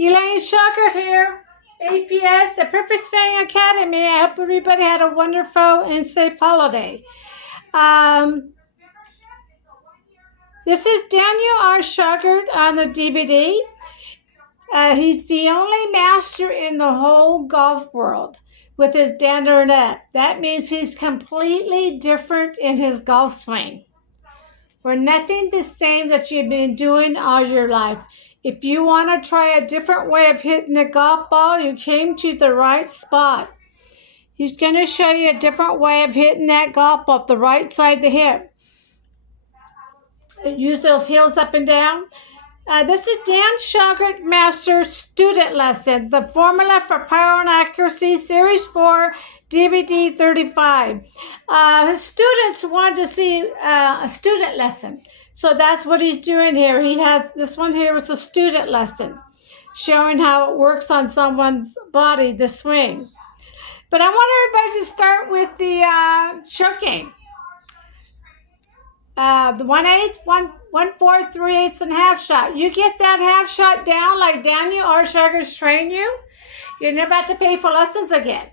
Elaine Shocker here, APS, the Perfect Spelling Academy. I hope everybody had a wonderful and safe holiday. This is Daniel R. Shocker on the DVD. He's the only master in the whole golf world with his dander net. That means he's completely different in his golf swing. We're nothing the same that you've been doing all your life. If you want to try a different way of hitting a golf ball, you came to the right spot. He's going to show you a different way of hitting that golf ball, the right side of the hip. Use those heels up and down. This is Dan Shocker Master Student Lesson, the Formula for Power and Accuracy, Series 4, DVD 35. His students wanted to see a student lesson, so that's what he's doing here. He has this one here was a student lesson, showing how it works on someone's body, the swing. But I want everybody to start with the short game. The 1/8, 1/4, 3/8, and half shot. You get that half shot down like Daniel R. Shocker's trained you, you're never about to pay for lessons again.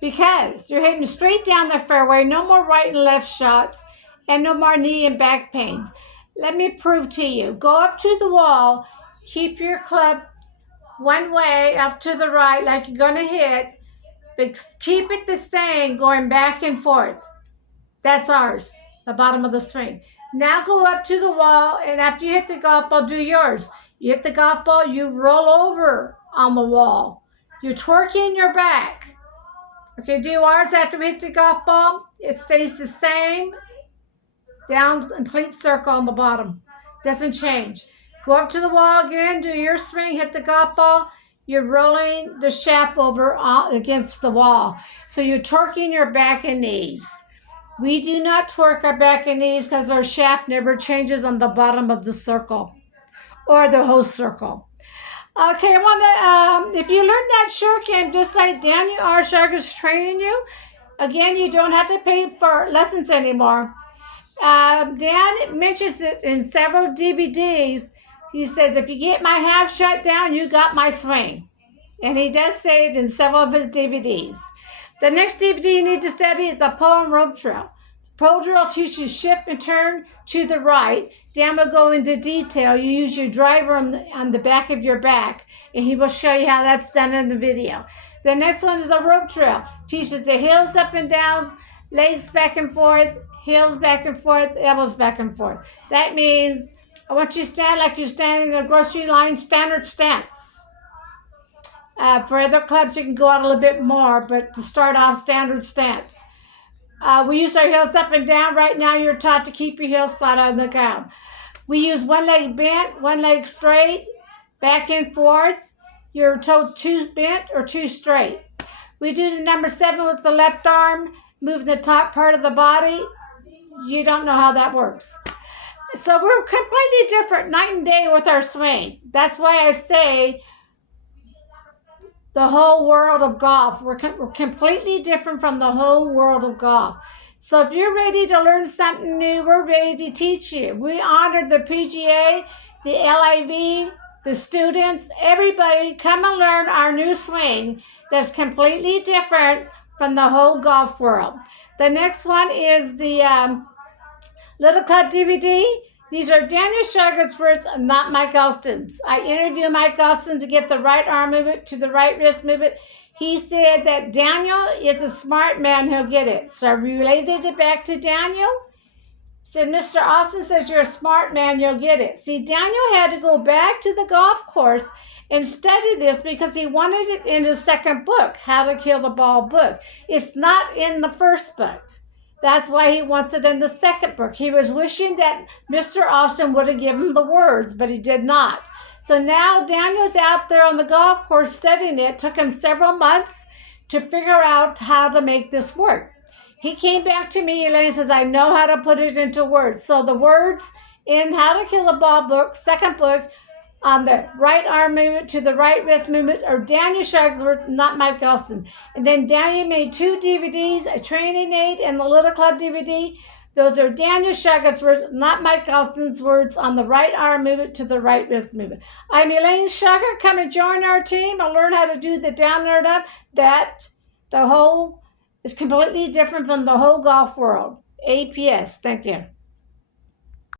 Because you're hitting straight down the fairway, no more right and left shots, and no more knee and back pains. Let me prove to you. Go up to the wall, keep your club one way up to the right like you're going to hit, but keep it the same going back and forth. That's ours. The bottom of the swing. Now go up to the wall, and after you hit the golf ball, do yours. You hit the golf ball, you roll over on the wall. You're twerking your back. Okay, do ours after we hit the golf ball. It stays the same. Down complete circle on the bottom. Doesn't change. Go up to the wall again, do your swing, hit the golf ball. You're rolling the shaft over against the wall. So you're twerking your back and knees. We do not twerk our back and knees because our shaft never changes on the bottom of the circle or the whole circle. Okay, I want to, if you learn that short game just like Daniel R. Shocker is training you, again, you don't have to pay for lessons anymore. Dan mentions it in several DVDs. He says, if you get my half shot down, you got my swing. And he does say it in several of his DVDs. The next DVD you need to study is the pole and rope drill. The pole drill teaches you shift and turn to the right. Dan will go into detail. You use your driver on the back of your back, and he will show you how that's done in the video. The next one is a rope drill. Teaches the heels up and down, legs back and forth, heels back and forth, elbows back and forth. That means I want you to stand like you're standing in a grocery line, standard stance. For other clubs, you can go out a little bit more, but to start off, standard stance. We use our heels up and down. Right now, you're taught to keep your heels flat on the ground. We use one leg bent, one leg straight, back and forth. You're told two bent or two straight. We do the number 7 with the left arm, moving the top part of the body. You don't know how that works. So we're completely different night and day with our swing. That's why I say the whole world of golf. We're completely different from the whole world of golf. So if you're ready to learn something new, we're ready to teach you. We honor the PGA, the LIV, the students, everybody. Come and learn our new swing that's completely different from the whole golf world. The next one is the Little Club DVD. These are Daniel Shocker's words, not Mike Alston's. I interviewed Mike Alston to get the right arm movement to the right wrist movement. He said that Daniel is a smart man, he'll get it. So I related it back to Daniel. Said, Mr. Austin says you're a smart man, you'll get it. See, Daniel had to go back to the golf course and study this because he wanted it in his second book, How to Kill the Ball book. It's not in the first book. That's why he wants it in the second book. He was wishing that Mr. Austin would have given him the words, but he did not. So now Daniel's out there on the golf course studying it. It took him several months to figure out how to make this work. He came back to me, Elaine says, I know how to put it into words. So the words in How to Kill the Ball book, second book, on the right arm movement to the right wrist movement, or Daniel Shocker's words, not Mike Alston. And then Daniel made 2 DVDs, a training aid and the Little Club DVD. Those are Daniel Shauger's words, not Mike Austin's words on the right arm movement to the right wrist movement. I'm Elaine Shauger. Come and join our team and learn how to do the down, nerd up. That the whole is completely different from the whole golf world. APS. Thank you.